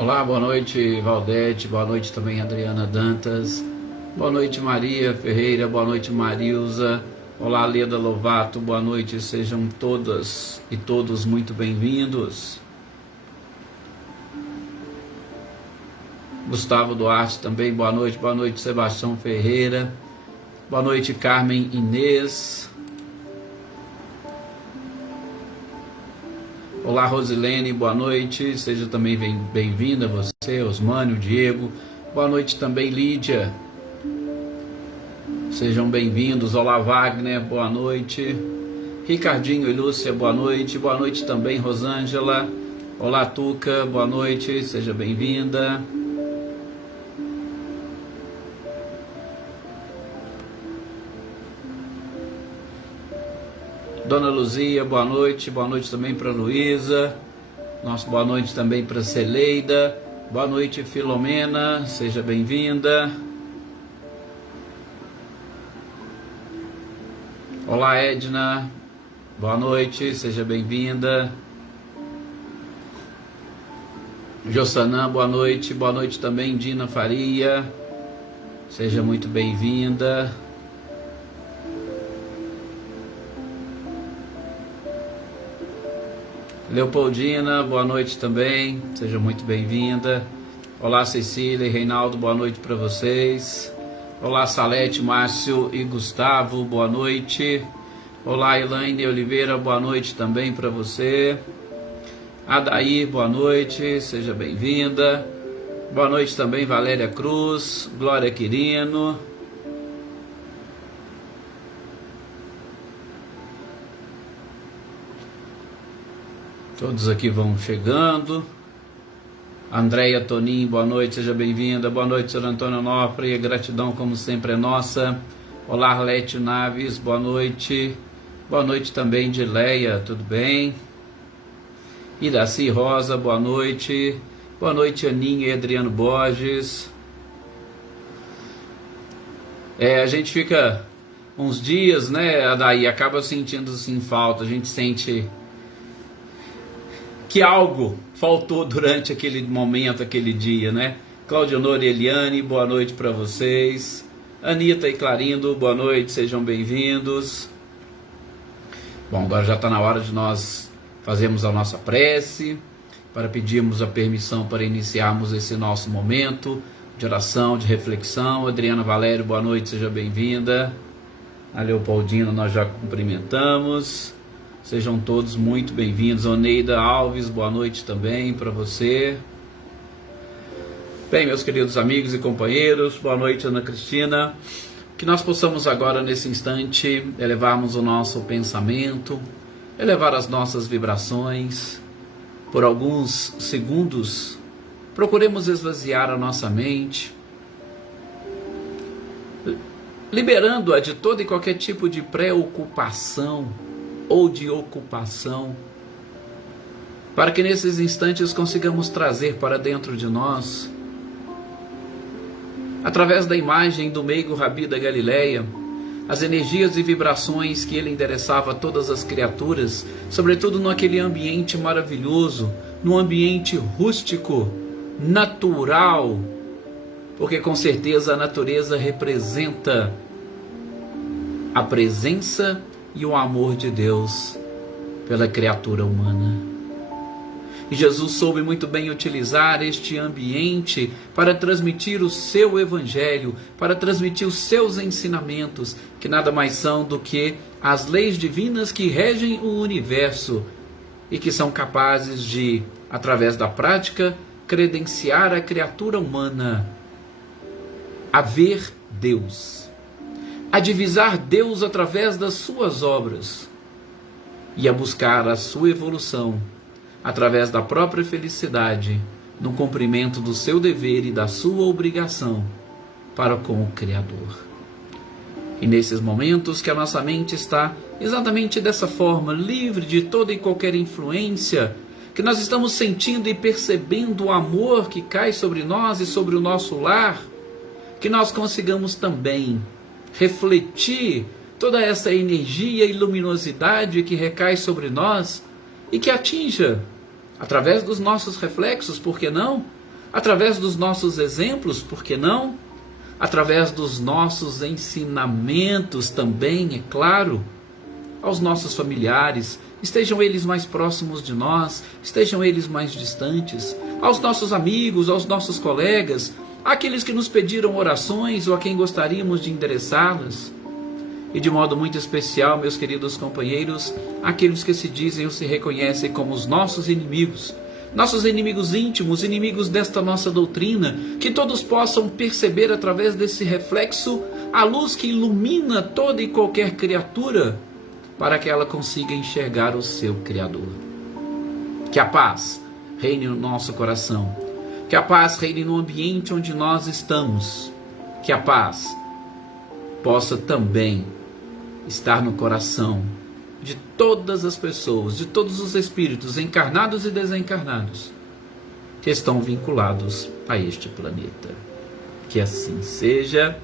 Olá, boa noite Valdete, boa noite também Adriana Dantas, boa noite Maria Ferreira, boa noite Marilza, olá Leda Lovato, boa noite, sejam todas e todos muito bem-vindos. Gustavo Duarte também, boa noite Sebastião Ferreira, boa noite Carmen Inês. Olá Rosilene, boa noite, seja também bem-vinda você, Osmânio, Diego, boa noite também Lídia, sejam bem-vindos. Olá Wagner, boa noite, Ricardinho e Lúcia, boa noite também Rosângela, olá Tuca, boa noite, seja bem-vinda. Dona Luzia, boa noite também para Luísa, nossa boa noite também para Celeida, boa noite Filomena, seja bem-vinda. Olá Edna, boa noite, seja bem-vinda. Jossanã, boa noite também Dina Faria, seja muito bem-vinda. Leopoldina, boa noite também, seja muito bem-vinda. Olá Cecília e Reinaldo, boa noite para vocês. Olá Salete, Márcio e Gustavo, boa noite. Olá Elaine Oliveira, boa noite também para você. Adair, boa noite, seja bem-vinda. Boa noite também Valéria Cruz, Glória Quirino. Todos aqui vão chegando. Andréia Tonin, boa noite, seja bem-vinda. Boa noite, Sr. Antônio Onofre, gratidão como sempre é nossa. Olá, Arlete Naves, boa noite. Boa noite também de Leia, tudo bem? Iraci Rosa, boa noite. Boa noite, Aninha e Adriano Borges. A gente fica uns dias, né, daí acaba sentindo assim falta, a gente sente que algo faltou durante aquele momento, aquele dia, né? Claudionor e Eliane, boa noite para vocês. Anitta e Clarindo, boa noite, sejam bem-vindos. Bom, agora já está na hora de nós fazermos a nossa prece, para pedirmos a permissão para iniciarmos esse nosso momento de oração, de reflexão. Adriana Valério, boa noite, seja bem-vinda. A Leopoldina nós já cumprimentamos. Sejam todos muito bem-vindos. Oneida Alves, boa noite também para você. Bem, meus queridos amigos e companheiros, boa noite, Ana Cristina. Que nós possamos agora, nesse instante, elevarmos o nosso pensamento, elevar as nossas vibrações. Por alguns segundos, procuremos esvaziar a nossa mente, liberando-a de todo e qualquer tipo de preocupação ou de ocupação, para que nesses instantes consigamos trazer para dentro de nós, através da imagem do meigo Rabi da Galileia, as energias e vibrações que ele endereçava a todas as criaturas, sobretudo naquele ambiente maravilhoso, num ambiente rústico, natural, porque com certeza a natureza representa a presença e o amor de Deus pela criatura humana. E Jesus soube muito bem utilizar este ambiente para transmitir o seu evangelho, para transmitir os seus ensinamentos, que nada mais são do que as leis divinas que regem o universo e que são capazes de, através da prática, credenciar a criatura humana a ver Deus, a divisar Deus através das suas obras e a buscar a sua evolução através da própria felicidade no cumprimento do seu dever e da sua obrigação para com o Criador. E nesses momentos que a nossa mente está exatamente dessa forma, livre de toda e qualquer influência, que nós estamos sentindo e percebendo o amor que cai sobre nós e sobre o nosso lar, que nós consigamos também refletir toda essa energia e luminosidade que recai sobre nós e que atinja, através dos nossos reflexos, por que não, Através dos nossos exemplos, por que não? Através dos nossos ensinamentos também, é claro, aos nossos familiares, estejam eles mais próximos de nós, estejam eles mais distantes, aos nossos amigos, aos nossos colegas, àqueles que nos pediram orações ou a quem gostaríamos de endereçá-las. E de modo muito especial, meus queridos companheiros, aqueles que se dizem ou se reconhecem como os nossos inimigos íntimos, inimigos desta nossa doutrina, que todos possam perceber através desse reflexo a luz que ilumina toda e qualquer criatura, para que ela consiga enxergar o seu Criador. Que a paz reine no nosso coração, que a paz reine no ambiente onde nós estamos, que a paz possa também estar no coração de todas as pessoas, de todos os espíritos encarnados e desencarnados que estão vinculados a este planeta. Que assim seja.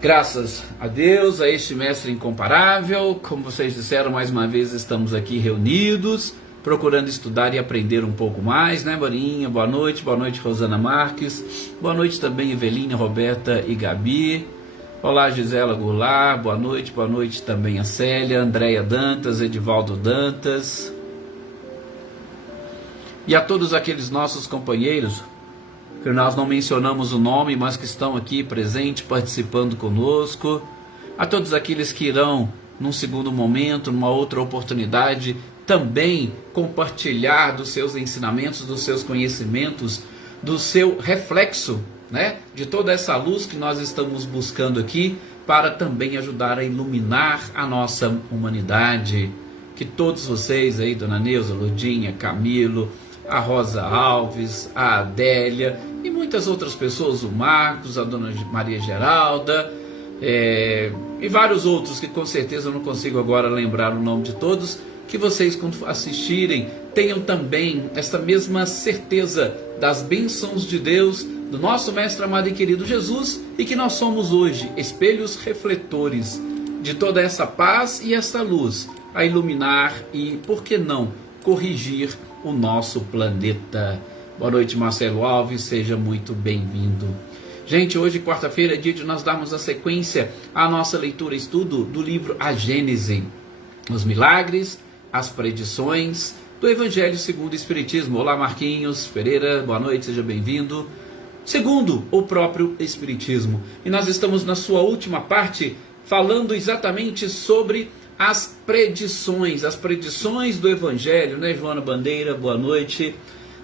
Graças a Deus, a este mestre incomparável, como vocês disseram, mais uma vez estamos aqui reunidos, procurando estudar e aprender um pouco mais, né, Marinha? Boa noite, Rosana Marques, boa noite também, Evelina, Roberta e Gabi. Olá, Gisela Goulart, boa noite também a Célia, Andréia Dantas, Edivaldo Dantas. E a todos aqueles nossos companheiros, que nós não mencionamos o nome, mas que estão aqui presentes, participando conosco. A todos aqueles que irão, num segundo momento, numa outra oportunidade, também compartilhar dos seus ensinamentos, dos seus conhecimentos, do seu reflexo, né, de toda essa luz que nós estamos buscando aqui, para também ajudar a iluminar a nossa humanidade. Que todos vocês aí, Dona Neuza, Lourdinha, Camilo, a Rosa Alves, a Adélia e muitas outras pessoas, o Marcos, a Dona Maria Geralda, e vários outros que com certeza eu não consigo agora lembrar o nome de todos, que vocês, quando assistirem, tenham também esta mesma certeza das bênçãos de Deus, do nosso Mestre amado e querido Jesus, e que nós somos hoje espelhos refletores de toda essa paz e essa luz a iluminar e, por que não, corrigir o nosso planeta. Boa noite, Marcelo Alves, seja muito bem-vindo. Gente, hoje, quarta-feira, é dia de nós darmos a sequência à nossa leitura e estudo do livro A Gênese, os milagres, as predições do Evangelho segundo o Espiritismo. Olá, Marquinhos Pereira, boa noite, seja bem-vindo. Segundo o próprio Espiritismo. E nós estamos na sua última parte, falando exatamente sobre as predições do Evangelho, né, Joana Bandeira, boa noite.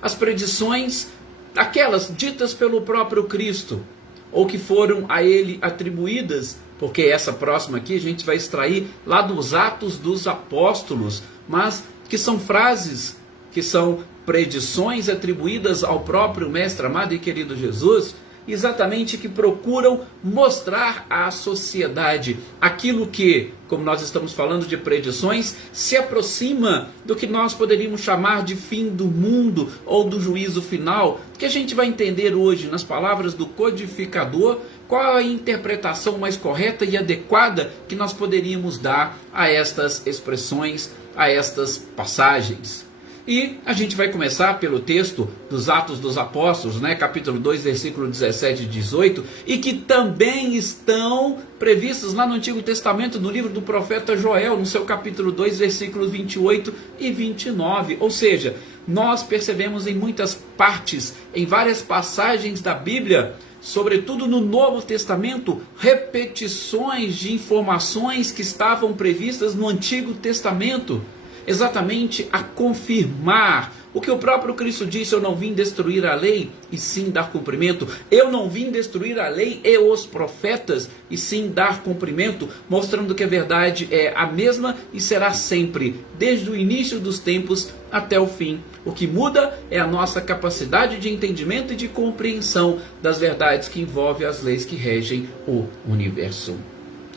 As predições, aquelas ditas pelo próprio Cristo, ou que foram a ele atribuídas, porque essa próxima aqui a gente vai extrair lá dos Atos dos Apóstolos, mas que são frases, que são predições atribuídas ao próprio Mestre amado e querido Jesus, exatamente que procuram mostrar à sociedade aquilo que, como nós estamos falando de predições, se aproxima do que nós poderíamos chamar de fim do mundo ou do juízo final, que a gente vai entender hoje nas palavras do codificador qual a interpretação mais correta e adequada que nós poderíamos dar a estas expressões, a estas passagens. E a gente vai começar pelo texto dos Atos dos Apóstolos, né, capítulo 2, versículo 17 e 18, e que também estão previstos lá no Antigo Testamento, no livro do profeta Joel, no seu capítulo 2, versículos 28 e 29. Ou seja, nós percebemos em muitas partes, em várias passagens da Bíblia, sobretudo no Novo Testamento, repetições de informações que estavam previstas no Antigo Testamento, exatamente a confirmar o que o próprio Cristo disse: eu não vim destruir a lei, e sim dar cumprimento. Eu não vim destruir a lei e os profetas, e sim dar cumprimento, mostrando que a verdade é a mesma e será sempre, desde o início dos tempos até o fim. O que muda é a nossa capacidade de entendimento e de compreensão das verdades que envolvem as leis que regem o universo.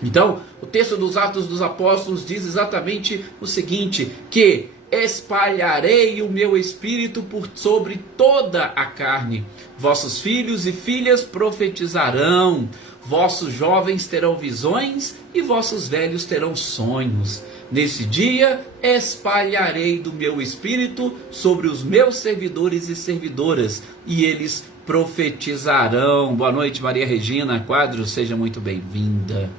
Então, o texto dos Atos dos Apóstolos diz exatamente o seguinte, que espalharei o meu espírito por sobre toda a carne. Vossos filhos e filhas profetizarão, vossos jovens terão visões e vossos velhos terão sonhos. Nesse dia espalharei do meu espírito sobre os meus servidores e servidoras, e eles profetizarão. Boa noite, Maria Regina Quadros, seja muito bem-vinda.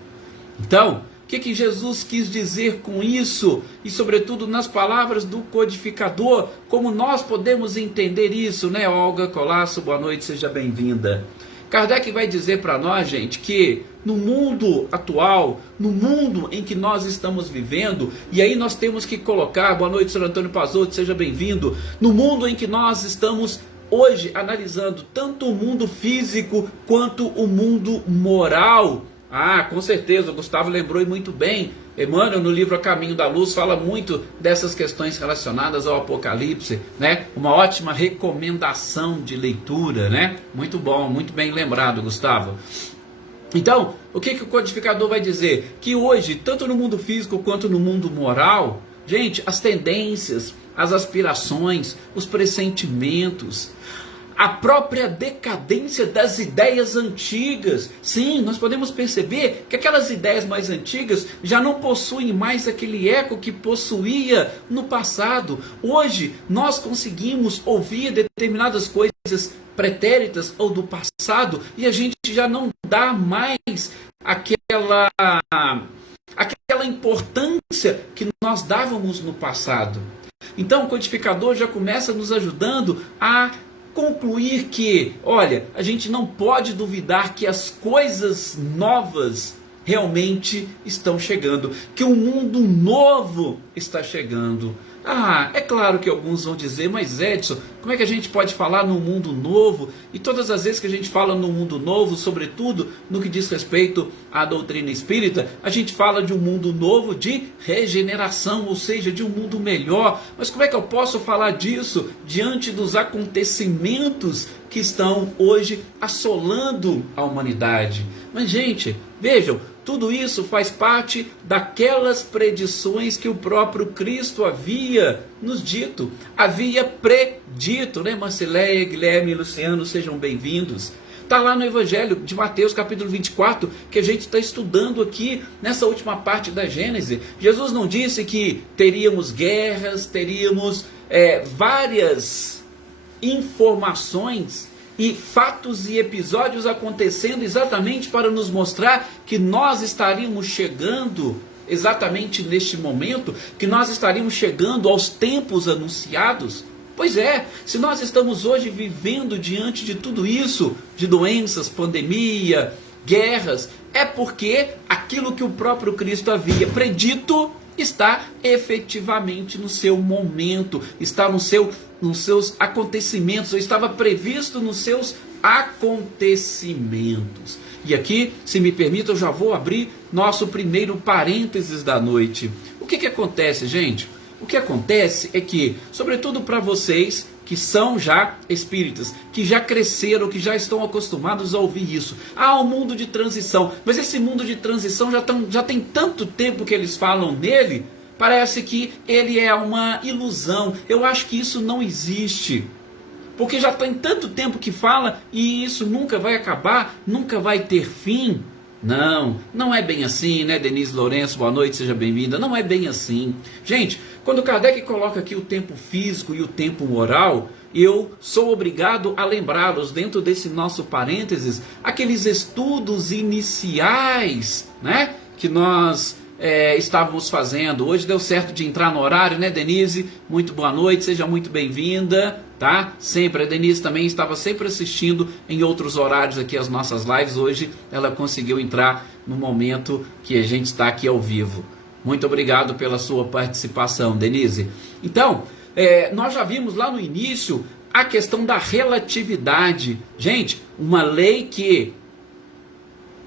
Então, o que Jesus quis dizer com isso? E sobretudo nas palavras do codificador, como nós podemos entender isso, né? Olga Colasso, boa noite, seja bem-vinda. Kardec vai dizer para nós, gente, que no mundo atual, no mundo em que nós estamos vivendo, e aí nós temos que colocar, boa noite, Sr. Antônio Pazotto, seja bem-vindo, no mundo em que nós estamos hoje analisando tanto o mundo físico quanto o mundo moral. Ah, com certeza, o Gustavo lembrou muito bem. Emmanuel, no livro A Caminho da Luz, fala muito dessas questões relacionadas ao Apocalipse, né? Uma ótima recomendação de leitura, né? Muito bom, muito bem lembrado, Gustavo. Então, o que o codificador vai dizer? Que hoje, tanto no mundo físico quanto no mundo moral, gente, as tendências, as aspirações, os pressentimentos, a própria decadência das ideias antigas. Sim, nós podemos perceber que aquelas ideias mais antigas já não possuem mais aquele eco que possuía no passado. Hoje nós conseguimos ouvir determinadas coisas pretéritas ou do passado e a gente já não dá mais aquela importância que nós dávamos no passado. Então o codificador já começa nos ajudando a concluir que, olha, a gente não pode duvidar que as coisas novas realmente estão chegando, que um mundo novo está chegando. Ah, é claro que alguns vão dizer, mas Edson, como é que a gente pode falar no mundo novo? E todas as vezes que a gente fala no mundo novo, sobretudo no que diz respeito à doutrina espírita, a gente fala de um mundo novo de regeneração, ou seja, de um mundo melhor. Mas como é que eu posso falar disso diante dos acontecimentos que estão hoje assolando a humanidade? Mas, gente, vejam, tudo isso faz parte daquelas predições que o próprio Cristo havia nos dito, havia predito, né? Marcileia, Guilherme e Luciano, sejam bem-vindos. Está lá no Evangelho de Mateus, capítulo 24, que a gente está estudando aqui nessa última parte da Gênesis. Jesus não disse que teríamos guerras, teríamos várias informações e fatos e episódios acontecendo exatamente para nos mostrar que nós estaríamos chegando exatamente neste momento, que nós estaríamos chegando aos tempos anunciados. Pois é, se nós estamos hoje vivendo diante de tudo isso, de doenças, pandemia, guerras, é porque aquilo que o próprio Cristo havia predito está efetivamente no seu momento, está nos seus acontecimentos, ou estava previsto nos seus acontecimentos. E aqui, se me permite, eu já vou abrir nosso primeiro parênteses da noite. O que acontece, gente? O que acontece é que, sobretudo para vocês que são já espíritas, que já cresceram, que já estão acostumados a ouvir isso, há um mundo de transição, mas esse mundo de transição já tem tanto tempo que eles falam nele, parece que ele é uma ilusão. Eu acho que isso não existe, porque já tem tanto tempo que fala e isso nunca vai acabar, nunca vai ter fim. Não é bem assim, né, Denise Lourenço? Boa noite, seja bem-vinda. Não é bem assim. Gente, quando Kardec coloca aqui o tempo físico e o tempo moral, eu sou obrigado a lembrá-los, dentro desse nosso parênteses, aqueles estudos iniciais, né, que nós estávamos fazendo. Hoje deu certo de entrar no horário, né, Denise? Muito boa noite, seja muito bem-vinda, tá? Sempre, a Denise também estava sempre assistindo em outros horários aqui as nossas lives. Hoje ela conseguiu entrar no momento que a gente está aqui ao vivo. Muito obrigado pela sua participação, Denise. Então, nós já vimos lá no início a questão da relatividade. Gente, uma lei que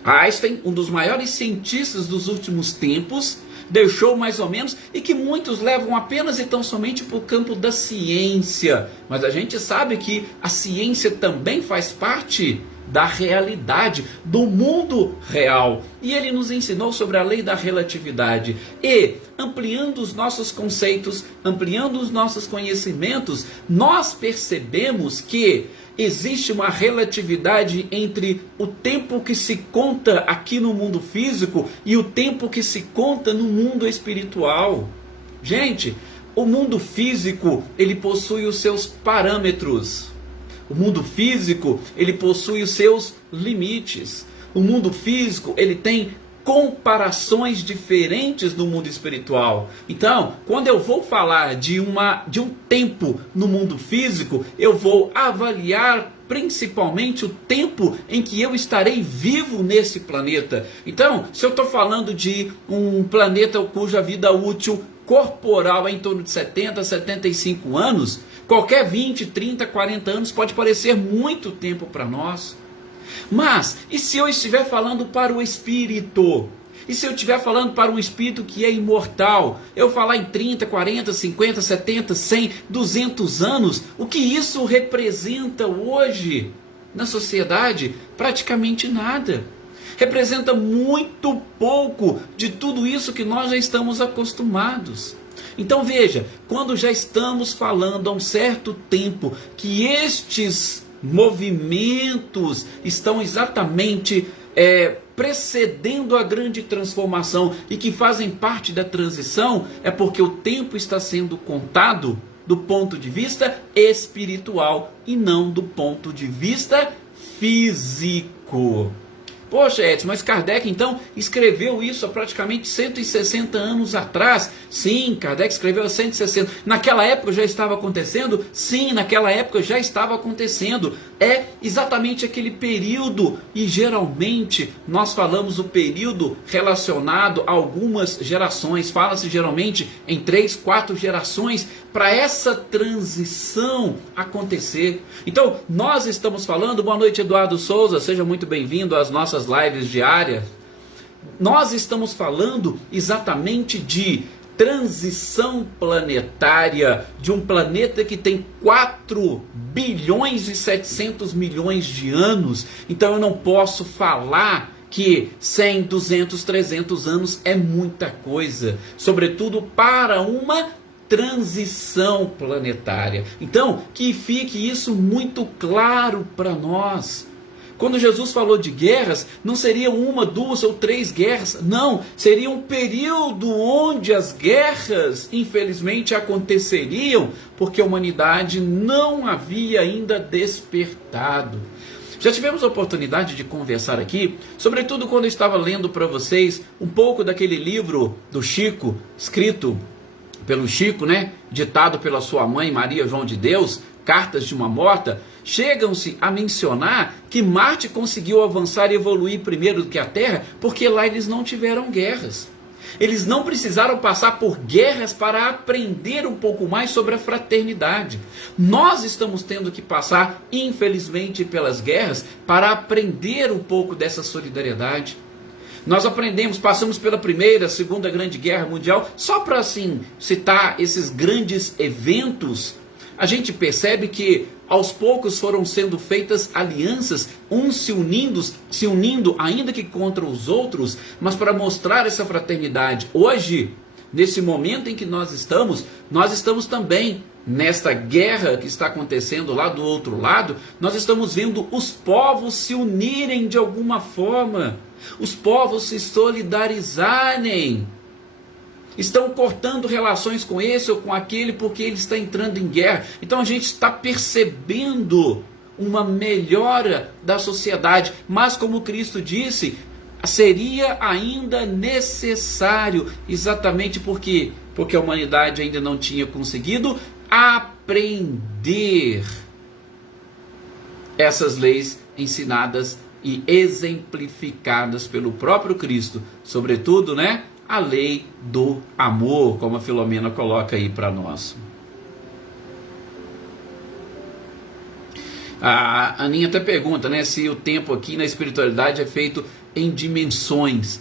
Einstein, um dos maiores cientistas dos últimos tempos, deixou mais ou menos, e que muitos levam apenas e tão somente para o campo da ciência. Mas a gente sabe que a ciência também faz parte da realidade, do mundo real. E ele nos ensinou sobre a lei da relatividade. E, ampliando os nossos conceitos, ampliando os nossos conhecimentos, nós percebemos que existe uma relatividade entre o tempo que se conta aqui no mundo físico e o tempo que se conta no mundo espiritual. Gente, o mundo físico, ele possui os seus parâmetros. O mundo físico, ele possui os seus limites. O mundo físico, ele tem comparações diferentes do mundo espiritual. Então, quando eu vou falar de um tempo no mundo físico, eu vou avaliar principalmente o tempo em que eu estarei vivo nesse planeta. Então, se eu estou falando de um planeta cuja vida útil corporal é em torno de 70, 75 anos, qualquer 20, 30, 40 anos pode parecer muito tempo para nós. Mas, e se eu estiver falando para o espírito? E se eu estiver falando para um espírito que é imortal? Eu falar em 30, 40, 50, 70, 100, 200 anos, o que isso representa hoje na sociedade? Praticamente nada. Representa muito pouco de tudo isso que nós já estamos acostumados. Então veja, quando já estamos falando há um certo tempo que estes movimentos estão exatamente precedendo a grande transformação e que fazem parte da transição, é porque o tempo está sendo contado do ponto de vista espiritual e não do ponto de vista físico. Poxa, Edson, mas Kardec então escreveu isso há praticamente 160 anos atrás. Sim, Kardec escreveu há 160. Naquela época já estava acontecendo? Sim, naquela época já estava acontecendo. É exatamente aquele período, e geralmente nós falamos o período relacionado a algumas gerações. Fala-se geralmente em 3, 4 gerações para essa transição acontecer. Então, nós estamos falando, boa noite Eduardo Souza, seja muito bem-vindo às nossas lives diárias. Nós estamos falando exatamente de transição planetária, de um planeta que tem 4 bilhões e 700 milhões de anos. Então eu não posso falar que 100, 200, 300 anos é muita coisa, sobretudo para uma transição planetária. Então, que fique isso muito claro para nós. Quando Jesus falou de guerras, não seria 1, 2 ou 3 guerras, não, seria um período onde as guerras, infelizmente, aconteceriam, porque a humanidade não havia ainda despertado. Já tivemos a oportunidade de conversar aqui, sobretudo quando eu estava lendo para vocês um pouco daquele livro do Chico, escrito pelo Chico, ditado pela sua mãe Maria João de Deus, Cartas de uma Morta. Chegam-se a mencionar que Marte conseguiu avançar e evoluir primeiro do que a Terra, porque lá eles não tiveram guerras. Eles não precisaram passar por guerras para aprender um pouco mais sobre a fraternidade. Nós estamos tendo que passar, infelizmente, pelas guerras para aprender um pouco dessa solidariedade. Nós aprendemos, passamos pela Primeira, Segunda Grande Guerra Mundial, só para assim citar esses grandes eventos. A gente percebe que aos poucos foram sendo feitas alianças, uns se unindo ainda que contra os outros, mas para mostrar essa fraternidade. Hoje, nesse momento em que nós estamos também nesta guerra que está acontecendo lá do outro lado, nós estamos vendo os povos se unirem de alguma forma, os povos se solidarizarem. Estão cortando relações com esse ou com aquele porque ele está entrando em guerra. Então a gente está percebendo uma melhora da sociedade. Mas como Cristo disse, seria ainda necessário, exatamente porque a humanidade ainda não tinha conseguido aprender essas leis ensinadas e exemplificadas pelo próprio Cristo. Sobretudo, a lei do amor, como a Filomena coloca aí para nós. A Aninha até pergunta, se o tempo aqui na espiritualidade é feito em dimensões.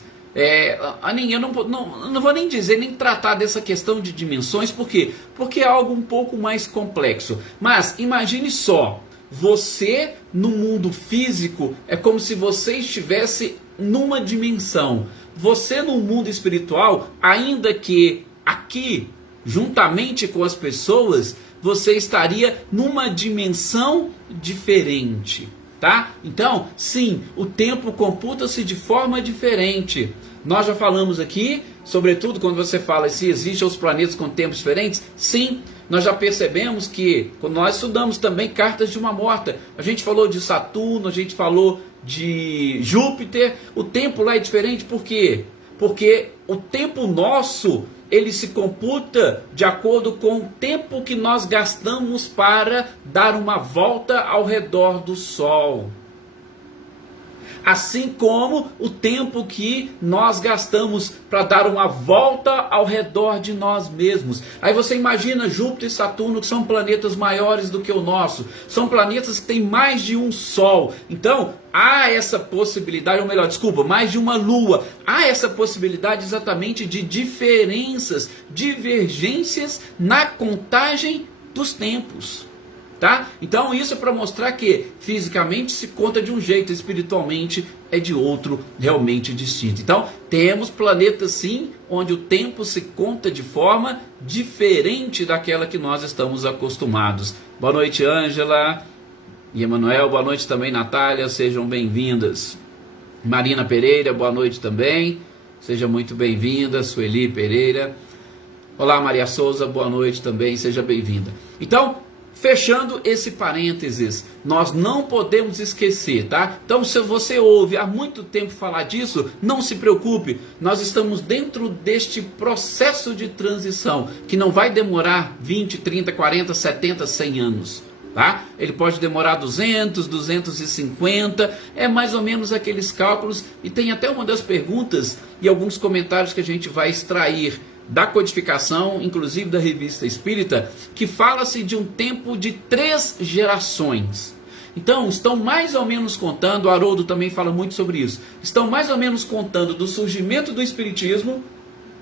Aninha, eu não vou nem dizer, nem tratar dessa questão de dimensões, por quê? Porque é algo um pouco mais complexo. Mas imagine só, você no mundo físico é como se você estivesse numa dimensão. Você no mundo espiritual, ainda que aqui, juntamente com as pessoas, você estaria numa dimensão diferente, tá? Então, sim, o tempo computa-se de forma diferente. Nós já falamos aqui, sobretudo quando você fala se existem os planetas com tempos diferentes, sim, nós já percebemos que, quando nós estudamos também cartas de uma morta, a gente falou de Saturno, a gente falou de Júpiter, o tempo lá é diferente, por quê? Porque o tempo nosso, ele se computa de acordo com o tempo que nós gastamos para dar uma volta ao redor do Sol. Assim como o tempo que nós gastamos para dar uma volta ao redor de nós mesmos. Aí você imagina Júpiter e Saturno, que são planetas maiores do que o nosso. São planetas que têm mais de um Sol. Então, há essa possibilidade, ou melhor, desculpa, mais de uma Lua. Há essa possibilidade exatamente de diferenças, divergências na contagem dos tempos. Tá? Então isso é para mostrar que fisicamente se conta de um jeito, espiritualmente é de outro, realmente distinto. Então temos planetas sim, onde o tempo se conta de forma diferente daquela que nós estamos acostumados. Boa noite, Ângela e Emanuel, boa noite também, Natália, sejam bem-vindas. Marina Pereira, boa noite também, seja muito bem-vinda. Sueli Pereira, olá Maria Souza, boa noite também, seja bem-vinda. Então, fechando esse parênteses, nós não podemos esquecer, tá? Então, se você ouve há muito tempo falar disso, não se preocupe. Nós estamos dentro deste processo de transição, que não vai demorar 20, 30, 40, 70, 100 anos. Tá? Ele pode demorar 200, 250, é mais ou menos aqueles cálculos. E tem até uma das perguntas e alguns comentários que a gente vai extrair da codificação, inclusive da Revista Espírita, que fala-se de um tempo de 3 gerações. Então, estão mais ou menos contando, o Haroldo também fala muito sobre isso, estão mais ou menos contando do surgimento do Espiritismo.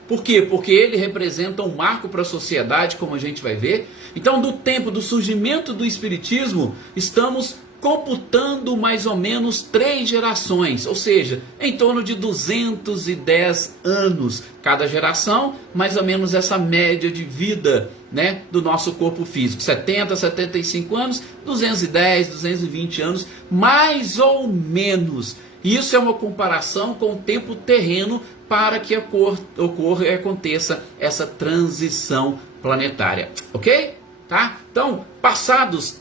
Por quê? Porque ele representa um marco para a sociedade, como a gente vai ver. Então, do tempo do surgimento do Espiritismo, estamos computando mais ou menos 3 gerações, ou seja, em torno de 210 anos cada geração, mais ou menos essa média de vida, né, do nosso corpo físico, 70, 75 anos, 210, 220 anos, mais ou menos. Isso é uma comparação com o tempo terreno para que ocorra e aconteça essa transição planetária, ok? Tá? Então, passados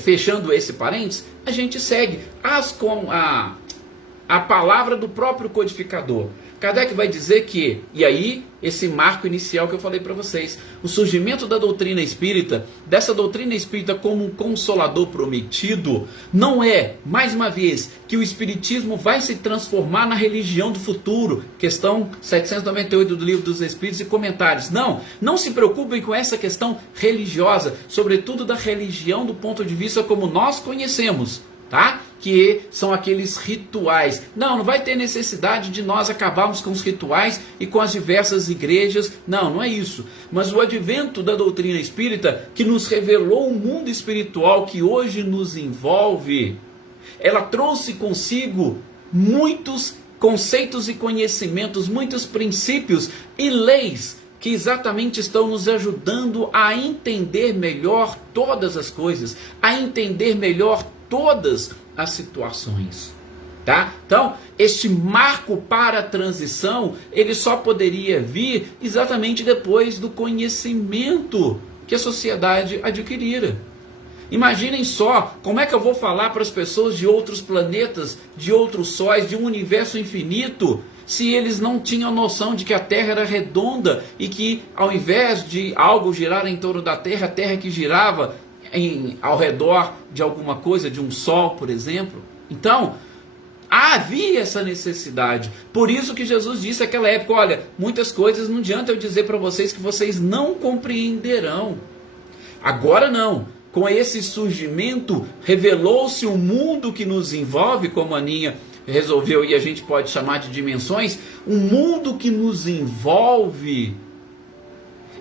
fechando esse parênteses, a gente segue a palavra do próprio codificador. Kardec vai dizer que, e aí, esse marco inicial que eu falei para vocês, o surgimento da doutrina espírita, dessa doutrina espírita como um consolador prometido, não é, mais uma vez, que o espiritismo vai se transformar na religião do futuro, questão 798 do Livro dos Espíritos e comentários. Não, não se preocupem com essa questão religiosa, sobretudo da religião do ponto de vista como nós conhecemos, tá? Que são aqueles rituais. Não vai ter necessidade de nós acabarmos com os rituais e com as diversas igrejas. Não é isso. Mas o advento da doutrina espírita, que nos revelou um mundo espiritual que hoje nos envolve, ela trouxe consigo muitos conceitos e conhecimentos, muitos princípios e leis que exatamente estão nos ajudando a entender melhor todas as coisas, a entender melhor todas as situações, tá? Então, este marco para a transição, ele só poderia vir exatamente depois do conhecimento que a sociedade adquirira. Imaginem só, como é que eu vou falar para as pessoas de outros planetas, de outros sóis, de um universo infinito, se eles não tinham noção de que a Terra era redonda e que ao invés de algo girar em torno da Terra, a Terra que girava ao redor de alguma coisa, de um sol, por exemplo. Então, havia essa necessidade. Por isso que Jesus disse naquela época, olha, muitas coisas não adianta eu dizer para vocês que vocês não compreenderão. Agora não. Com esse surgimento, revelou-se um mundo que nos envolve, como a Aninha resolveu, e a gente pode chamar de dimensões, um mundo que nos envolve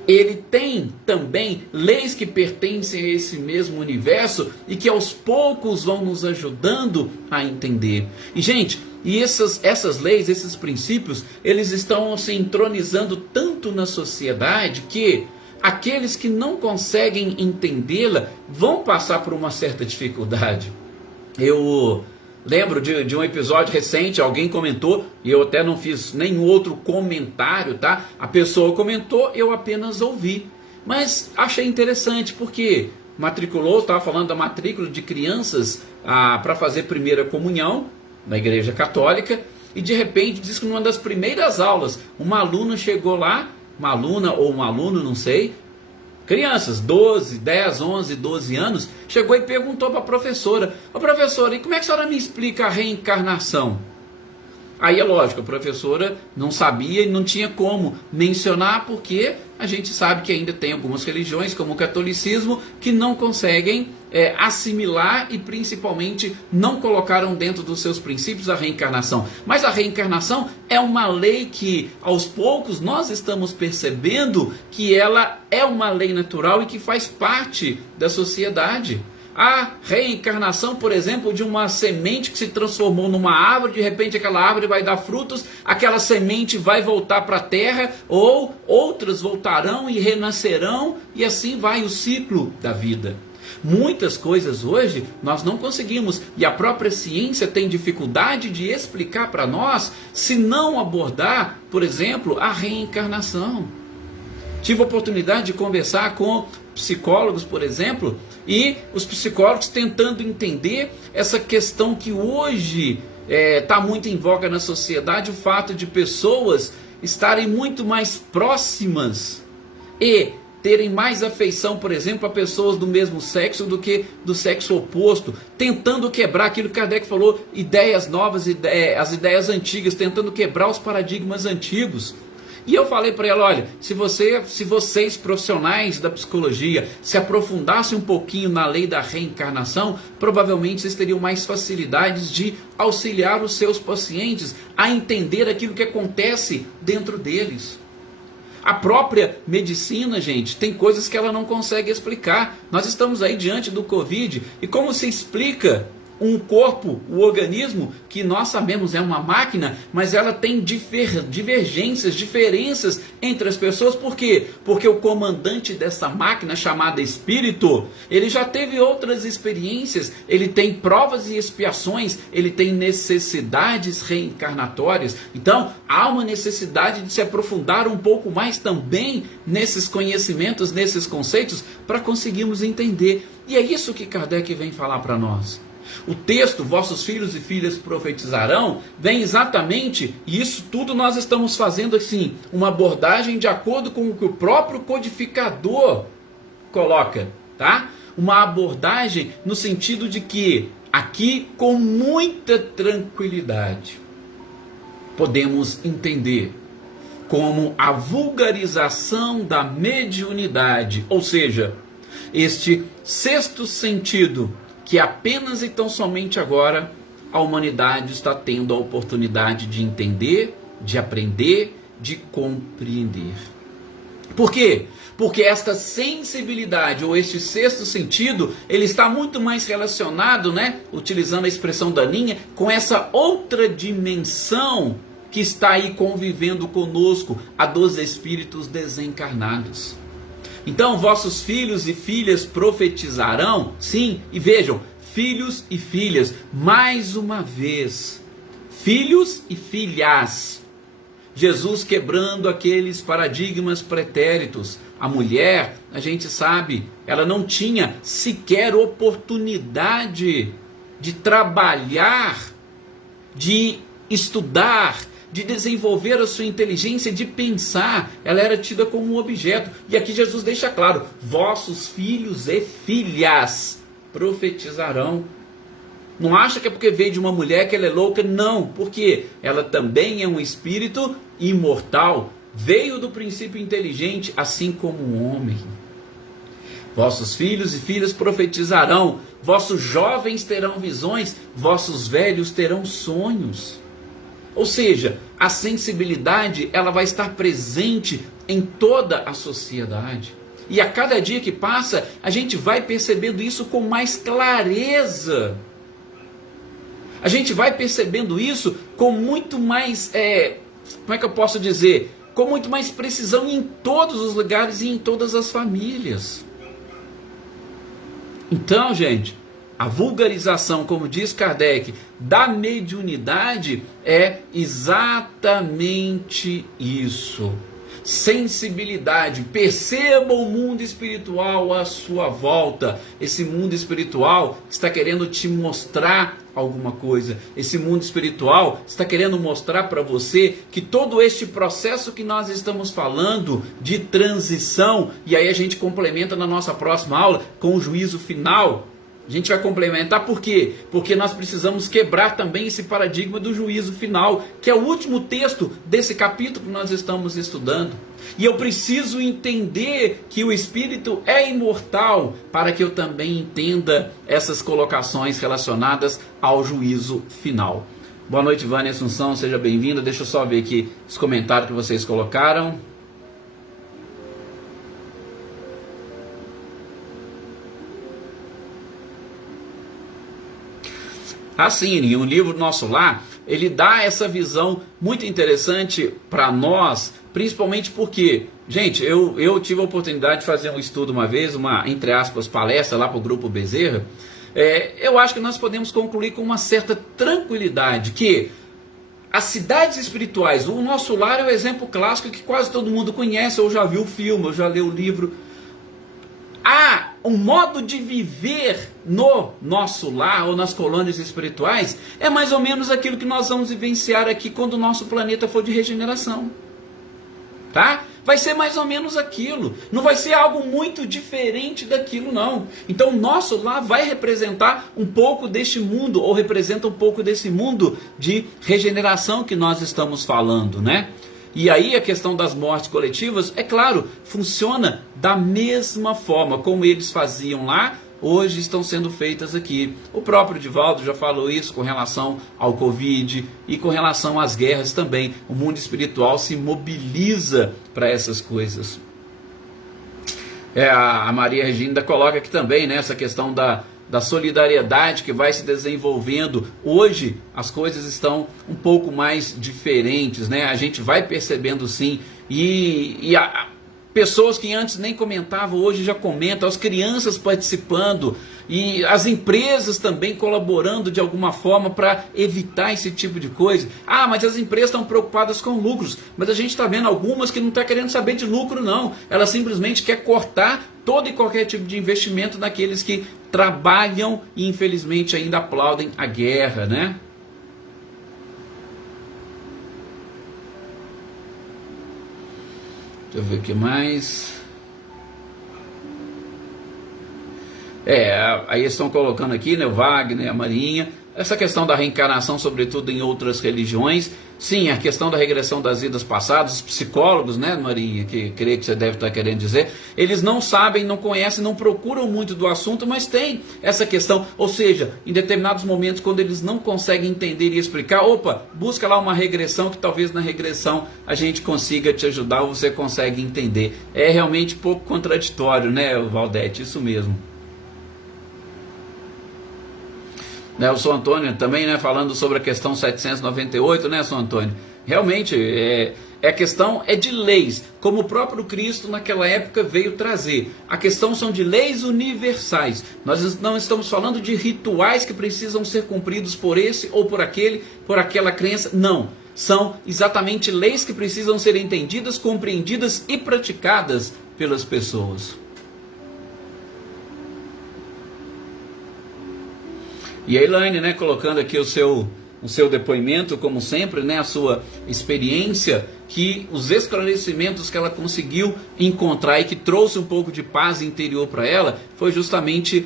ele tem também leis que pertencem a esse mesmo universo e que aos poucos vão nos ajudando a entender. E gente, essas leis, esses princípios, eles estão se entronizando tanto na sociedade que aqueles que não conseguem entendê-la vão passar por uma certa dificuldade. Eu lembro de um episódio recente, alguém comentou, e eu até não fiz nenhum outro comentário, tá? A pessoa comentou, eu apenas ouvi. Mas achei interessante, porque matriculou, estava falando da matrícula de crianças para fazer primeira comunhão na igreja católica, e de repente diz que numa das primeiras aulas, uma aluna chegou lá, uma aluna ou um aluno, não sei, crianças, 12, 10, 11, 12 anos, chegou e perguntou para a professora: ô professora, e como é que a senhora me explica a reencarnação? Aí é lógico, a professora não sabia e não tinha como mencionar, porque a gente sabe que ainda tem algumas religiões, como o catolicismo, que não conseguem assimilar e principalmente não colocaram dentro dos seus princípios a reencarnação. Mas a reencarnação é uma lei que aos poucos nós estamos percebendo que ela é uma lei natural e que faz parte da sociedade. A reencarnação, por exemplo, de uma semente que se transformou numa árvore, de repente aquela árvore vai dar frutos, aquela semente vai voltar para a terra, ou outras voltarão e renascerão, e assim vai o ciclo da vida. Muitas coisas hoje nós não conseguimos, e a própria ciência tem dificuldade de explicar para nós, se não abordar, por exemplo, a reencarnação. Tive a oportunidade de conversar com psicólogos, por exemplo, e os psicólogos tentando entender essa questão que hoje está muito em voga na sociedade, o fato de pessoas estarem muito mais próximas e terem mais afeição, por exemplo, a pessoas do mesmo sexo do que do sexo oposto, tentando quebrar aquilo que Kardec falou, ideias novas, as ideias antigas, tentando quebrar os paradigmas antigos. E eu falei para ela: olha, se vocês profissionais da psicologia se aprofundassem um pouquinho na lei da reencarnação, provavelmente vocês teriam mais facilidades de auxiliar os seus pacientes a entender aquilo que acontece dentro deles. A própria medicina, gente, tem coisas que ela não consegue explicar. Nós estamos aí diante do Covid, e como se explica um corpo, o organismo, que nós sabemos é uma máquina, mas ela tem divergências, diferenças entre as pessoas. Por quê? Porque o comandante dessa máquina, chamada espírito, ele já teve outras experiências, ele tem provas e expiações, ele tem necessidades reencarnatórias. Então, há uma necessidade de se aprofundar um pouco mais também nesses conhecimentos, nesses conceitos, para conseguirmos entender. E é isso que Kardec vem falar para nós. O texto, vossos filhos e filhas profetizarão, vem exatamente, e isso tudo nós estamos fazendo assim, uma abordagem de acordo com o que o próprio codificador coloca, tá? Uma abordagem no sentido de que, aqui com muita tranquilidade, podemos entender como a vulgarização da mediunidade, ou seja, este sexto sentido, que apenas e tão somente agora a humanidade está tendo a oportunidade de entender, de aprender, de compreender. Por quê? Porque esta sensibilidade, ou este sexto sentido, ele está muito mais relacionado, utilizando a expressão daninha, com essa outra dimensão que está aí convivendo conosco, a dos espíritos desencarnados. Então, vossos filhos e filhas profetizarão, sim, e vejam, filhos e filhas, mais uma vez, filhos e filhas. Jesus quebrando aqueles paradigmas pretéritos. A mulher, a gente sabe, ela não tinha sequer oportunidade de trabalhar, de estudar, de desenvolver a sua inteligência, de pensar. Ela era tida como um objeto. E aqui Jesus deixa claro: vossos filhos e filhas profetizarão. Não acha que é porque veio de uma mulher que ela é louca? Não, porque ela também é um espírito imortal. Veio do princípio inteligente, assim como um homem. Vossos filhos e filhas profetizarão. Vossos jovens terão visões. Vossos velhos terão sonhos. Ou seja, a sensibilidade ela vai estar presente em toda a sociedade. E a cada dia que passa, a gente vai percebendo isso com mais clareza. A gente vai percebendo isso com muito mais, como é que eu posso dizer? Com muito mais precisão em todos os lugares e em todas as famílias. Então, gente, a vulgarização, como diz Kardec, da mediunidade é exatamente isso. Sensibilidade, perceba o mundo espiritual à sua volta. Esse mundo espiritual está querendo te mostrar alguma coisa. Esse mundo espiritual está querendo mostrar para você que todo este processo que nós estamos falando de transição, e aí a gente complementa na nossa próxima aula com o juízo final. A gente vai complementar por quê? Porque nós precisamos quebrar também esse paradigma do juízo final, que é o último texto desse capítulo que nós estamos estudando. E eu preciso entender que o espírito é imortal para que eu também entenda essas colocações relacionadas ao juízo final. Boa noite, Vânia Assunção, seja bem-vinda. Deixa eu só ver aqui os comentários que vocês colocaram. Assim, o livro Nosso Lar, ele dá essa visão muito interessante para nós, principalmente porque, gente, eu tive a oportunidade de fazer um estudo uma vez, uma, entre aspas, palestra lá para o Grupo Bezerra. Eu acho que nós podemos concluir com uma certa tranquilidade que as cidades espirituais, o Nosso Lar é o exemplo clássico que quase todo mundo conhece, ou já viu o filme, ou já leu o livro. Há um modo de viver no nosso lar ou nas colônias espirituais, é mais ou menos aquilo que nós vamos vivenciar aqui quando o nosso planeta for de regeneração. Tá? Vai ser mais ou menos aquilo. Não vai ser algo muito diferente daquilo, não. Então, o nosso lar vai representar um pouco deste mundo, ou representa um pouco desse mundo de regeneração que nós estamos falando, né? E aí a questão das mortes coletivas, é claro, funciona da mesma forma como eles faziam lá, hoje estão sendo feitas aqui. O próprio Divaldo já falou isso com relação ao Covid e com relação às guerras também. O mundo espiritual se mobiliza para essas coisas. A Maria Regina coloca aqui também, né, essa questão da solidariedade que vai se desenvolvendo. Hoje as coisas estão um pouco mais diferentes, né? A gente vai percebendo sim, e pessoas que antes nem comentavam, hoje já comentam, as crianças participando, e as empresas também colaborando de alguma forma para evitar esse tipo de coisa. Ah, mas as empresas estão preocupadas com lucros, mas a gente está vendo algumas que não estão querendo saber de lucro não, ela simplesmente quer cortar todo e qualquer tipo de investimento naqueles que trabalham e infelizmente ainda aplaudem a guerra, né? Deixa eu ver o que mais. Aí estão colocando aqui, né, o Wagner, a Marinha, essa questão da reencarnação, sobretudo em outras religiões. Sim, a questão da regressão das vidas passadas, os psicólogos, né, Marinha, que creio que você deve estar querendo dizer, eles não sabem, não conhecem, não procuram muito do assunto, mas tem essa questão, ou seja, em determinados momentos, quando eles não conseguem entender e explicar, opa, busca lá uma regressão, que talvez na regressão a gente consiga te ajudar, ou você consegue entender. É realmente pouco contraditório, né, Valdete, isso mesmo. O São Antônio também, né, falando sobre a questão 798, né, São Antônio? Realmente, a questão é de leis, como o próprio Cristo naquela época veio trazer. A questão são de leis universais. Nós não estamos falando de rituais que precisam ser cumpridos por esse ou por aquele, por aquela crença. Não, são exatamente leis que precisam ser entendidas, compreendidas e praticadas pelas pessoas. E a Elaine, né, colocando aqui o seu depoimento, como sempre, né, a sua experiência, que os esclarecimentos que ela conseguiu encontrar e que trouxe um pouco de paz interior para ela, foi justamente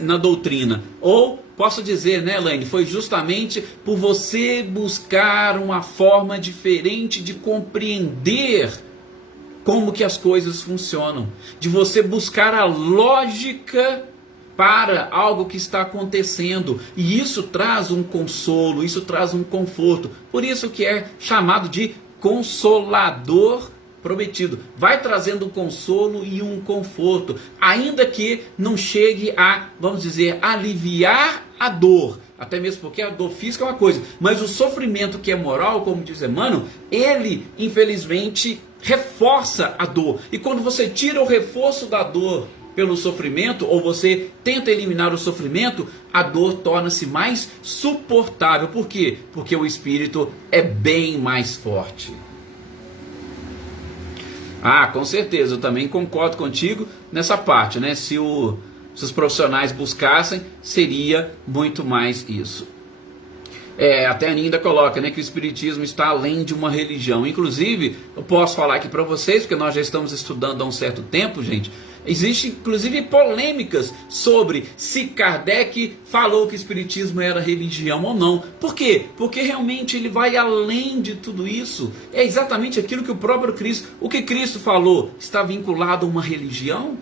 na doutrina. Ou, posso dizer, né, Elaine, foi justamente por você buscar uma forma diferente de compreender como que as coisas funcionam. De você buscar a lógica para algo que está acontecendo. E isso traz um consolo, isso traz um conforto. Por isso que é chamado de Consolador prometido. Vai trazendo um consolo e um conforto, ainda que não chegue a, vamos dizer, aliviar a dor. Até mesmo porque a dor física é uma coisa, mas o sofrimento que é moral, como diz Emmanuel, ele infelizmente reforça a dor. E quando você tira o reforço da dor pelo sofrimento, ou você tenta eliminar o sofrimento, a dor torna-se mais suportável. Por quê? Porque o espírito é bem mais forte. Ah, com certeza, eu também concordo contigo nessa parte, né? Se os profissionais buscassem, seria muito mais isso. Até a Aninda coloca, né, que o espiritismo está além de uma religião. Inclusive, eu posso falar aqui para vocês, porque nós já estamos estudando há um certo tempo, gente. Existem, inclusive, polêmicas sobre se Kardec falou que o espiritismo era religião ou não. Por quê? Porque realmente ele vai além de tudo isso. É exatamente aquilo que o próprio Cristo, o que Cristo falou, está vinculado a uma religião?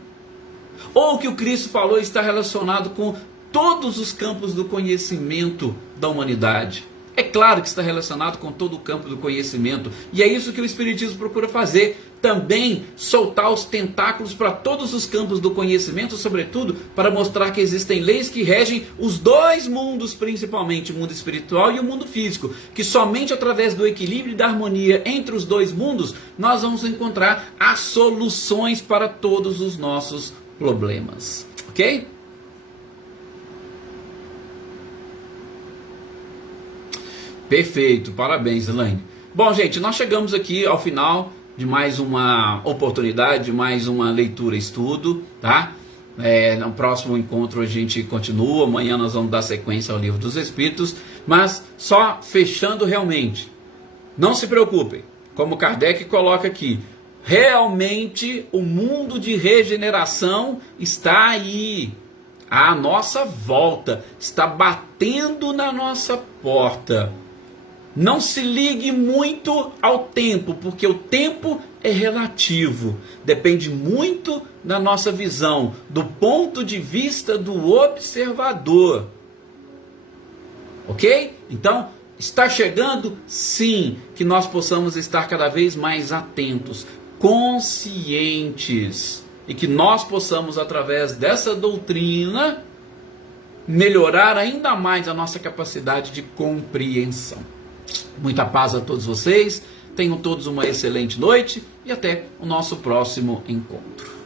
Ou o que o Cristo falou está relacionado com todos os campos do conhecimento da humanidade? É claro que está relacionado com todo o campo do conhecimento. E é isso que o Espiritismo procura fazer. Também soltar os tentáculos para todos os campos do conhecimento, sobretudo para mostrar que existem leis que regem os dois mundos, principalmente o mundo espiritual e o mundo físico. Que somente através do equilíbrio e da harmonia entre os dois mundos, nós vamos encontrar as soluções para todos os nossos problemas. Ok? Perfeito, parabéns, Elaine. Bom, gente, nós chegamos aqui ao final de mais uma oportunidade, de mais uma leitura e estudo, tá? No próximo encontro a gente continua, amanhã nós vamos dar sequência ao Livro dos Espíritos, mas só fechando realmente, não se preocupem, como Kardec coloca aqui, realmente o mundo de regeneração está aí, à nossa volta, está batendo na nossa porta. Não se ligue muito ao tempo, porque o tempo é relativo. Depende muito da nossa visão, do ponto de vista do observador. Ok? Então, está chegando? Sim, que nós possamos estar cada vez mais atentos, conscientes, e que nós possamos, através dessa doutrina, melhorar ainda mais a nossa capacidade de compreensão. Muita paz a todos vocês, tenham todos uma excelente noite e até o nosso próximo encontro.